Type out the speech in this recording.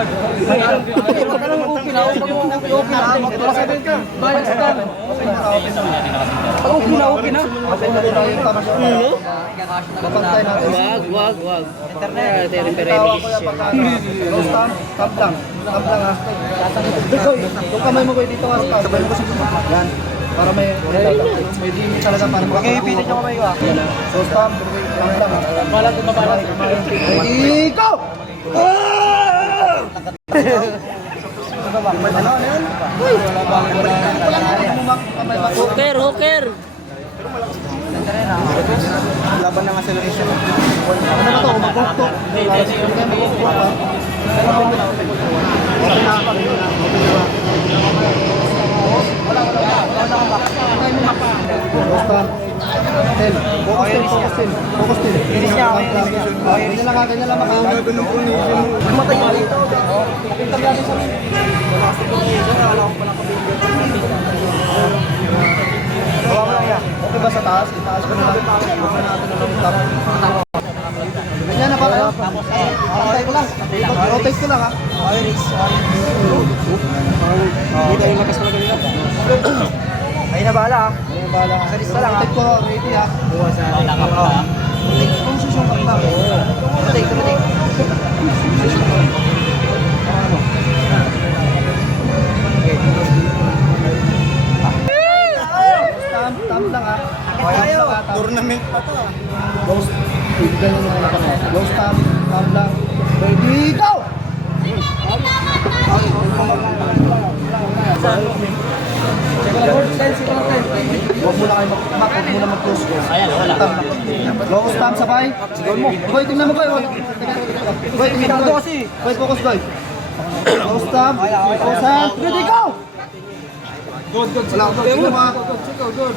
Wag. Yung kamay mo ko dito nga. Sabay mo yan. Para may limit talaga para makakapitin yung kamay ko. So stamp, lang. Balat ko mabalat. Ready, go! Hooker. Laban ng acceleration. Ano ba ito? Magpukto. Focus din. Ganyan lang makakamit. Matay mo dito. Bawa mo lang yan. Okay ba sa taas? Itaas ko na lang. Buksan natin na lang top. Ganyan na ba kayo? Rotate ko lang. Rotate ko lang ha. Iris. Dito yung lakas mo na ganyan. Ay na bala ha. Sa lista lang ha. Rotate ko. Ready ha. Rotate. Position ka lang. Rotate. Stamp lang ha. Tournament pa to ha. Low stamp lang. Ready, go! Huwag mo na kayo huwag mo na mag-close ko. Low stamp sabay. Boy, tingnan mo Boy. Boy, tingnan mo Boy. Boy, focus Boy. Low stamp. Focus hand. Ready, go! Good. Wala ko. Tingnan mo ha. Good.